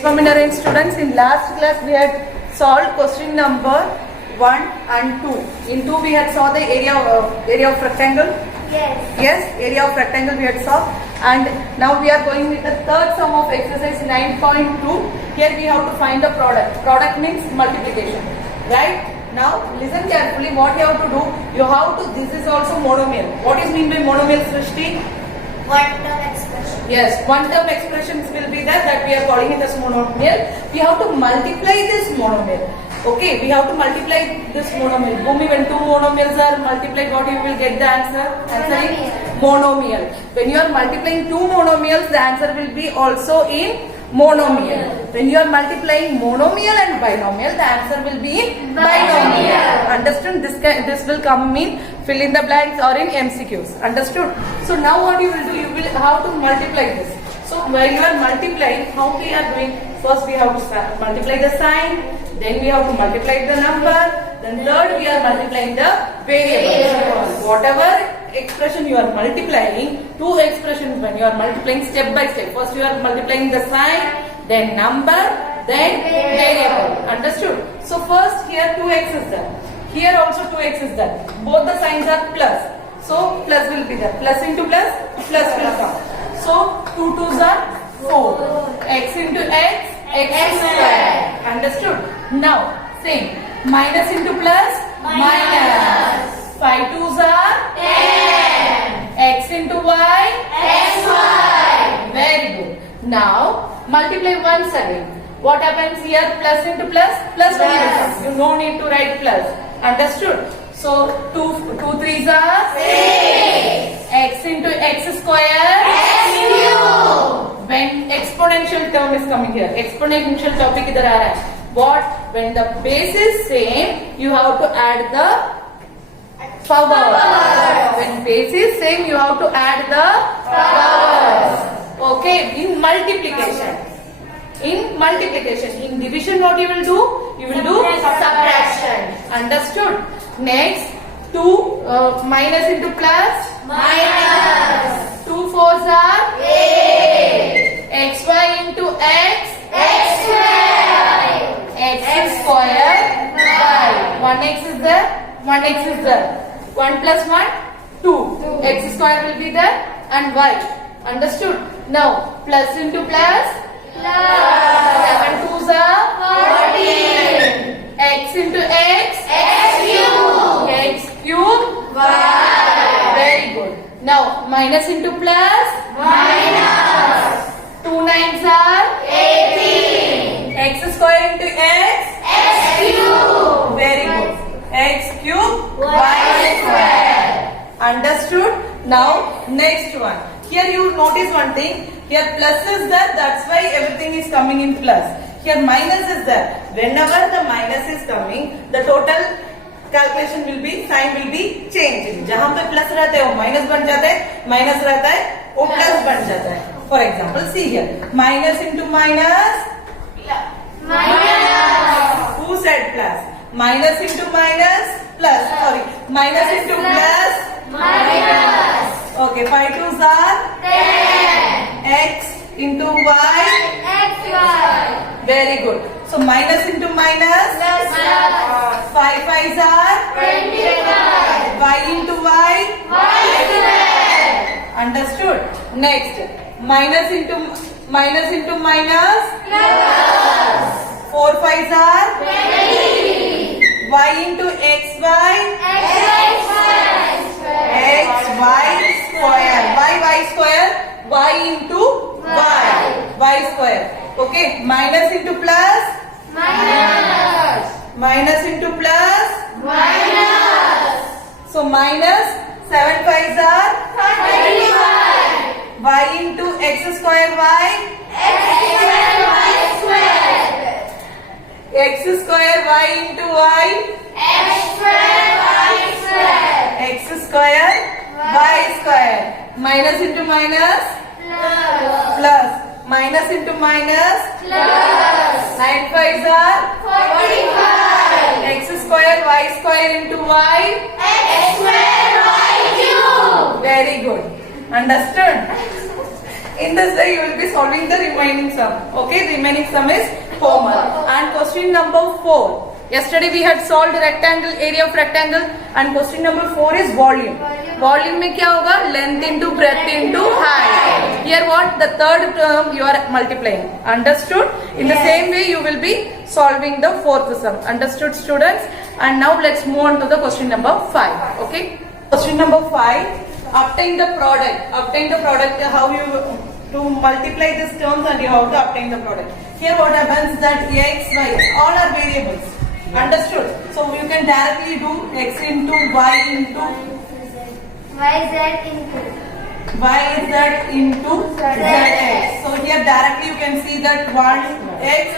Examination students, in last class we had solved question number 1 and 2. In 2 we had saw the area of rectangle. Yes, area of rectangle we had saw. And now we are going with the third sum of exercise 9.2. Here we have to find the product. Product means multiplication. Right? Now listen carefully what you have to do. You have to, this is also monomial. What is mean by monomial, Srishti? One term expression. Yes, one term expressions will be there, that we are calling it as monomial. We have to multiply this monomial. Okay, we have to multiply this monomial. Bhumi, when two monomials are multiplied, what you will get the answer? Answer is monomial. When you are multiplying two monomials, the answer will be also in monomial. When you are multiplying monomial and binomial, the answer will be in binomial. Understood? This will come in fill in the blanks or in MCQs. Understood? So now what you will do, you will have to multiply this. So when you are multiplying, how we are doing? First we have to multiply the sign, then we have to multiply the number, then third we are multiplying the variable. Whatever expression you are multiplying, two expressions when you are multiplying step by step. First you are multiplying the sign, then number, then variable. Understood? So first here 2x is there. Here also 2x is there. Both the signs are plus. So plus will be there. Plus into plus, plus will come. So 2 2s are 4. X into x, x square. Understood? Now same. Minus into plus, minus. 5 2s are 10. X into y, xy. Very good. Now multiply once again. What happens here? Plus into plus, plus will come. You no need to write plus. Understood? So 2 3s are 6. X into x square, x cube. When exponential term is coming here, exponential topic idhar aa raha hai. What? When the base is same, you have to add the power. When base is same, you have to add the powers. Okay, in multiplication. In multiplication. In division, what you will do? You will do subtraction. Understood? Next, 2 minus into plus, minus. 2 4s are 8. Xy into x, x square. X square, y. 1x is there, 1x is there. 1 plus 1, 2. X square will be there and y. Understood? Now, plus into plus, plus. 7 2s are 14. X into x, x cube. X cube, y. Very good. Now, minus into plus, minus. 2 9s are 18. X square into x, x cube. Very good. X cube, y square. Understood? Now, next one. Here you notice one thing. Here plus is there, that's why everything is coming in plus. Here minus is there. Whenever the minus is coming, the total calculation will be, sign will be changing. जहाँ पे plus रहता है वो minus बन जाता है, minus रहता है वो plus बन जाता है. For example, see here, minus into minus, minus. Who said plus? Minus into minus, plus. Sorry, minus into plus, minus. Okay, 5 2s are 10. X into y, xy. Very good. So minus into minus, plus. 5 5s are 25. Y into y, y. Understood? Next, minus into minus, plus. 4 5s are 20. Y into xy, xy square. Y square, y into y square. Okay, minus into plus, minus. Minus into plus, minus. So minus 7 5s are 35. Y into x square y, x square. X square y into y, x square y square. X square y square. Minus into minus, plus. Minus into minus, plus. 9 5s are 45. X square y square into y, x square y cube. Very good. Understood? in this way you will be solving the remaining sum. Okay, remaining sum is homework. And question number 4. Yesterday we had solved rectangle, area of rectangle, and question number 4 is volume. Volume में क्या होगा? Length into breadth into height. Here what? The third term you are multiplying. Understood? In the same way you will be solving the fourth sum. Understood, students? And now let's move on to the question number 5. Okay? Question number 5. Obtain the product. Obtain the product. How you to multiply these terms and you have to obtain the product. Here what happens that x, y, all are variables. Understood? So you can directly do x into y into YZ into YZ into ZX. So here directly you can see that 1x,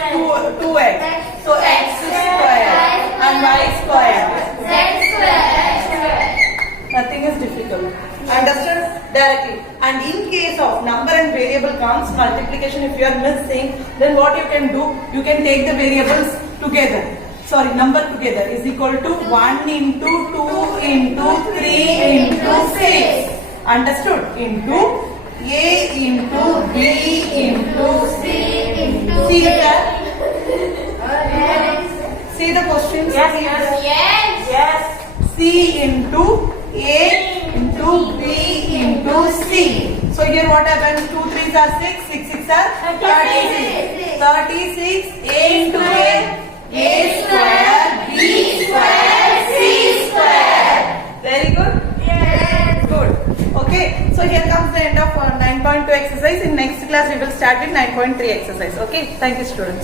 2x. So x square and y square. Z square. Nothing is difficult. Understood? Directly. And in case of number and variable comes multiplication, if you are missing, then what you can do? You can take the variables together. Sorry, number together is equal to 1 into 2 into 3 into 6. Understood? Into A into B into C into See that? See the questions? Yes. C into A into B into C. So here what happens? 2 3s are 6, 6 6 are 36. 36 A into A square, B square, C square. Very good? Yes. Good. Okay. So here comes the end of 9.2 exercise. In next class we will start with 9.3 exercise. Okay. Thank you, students.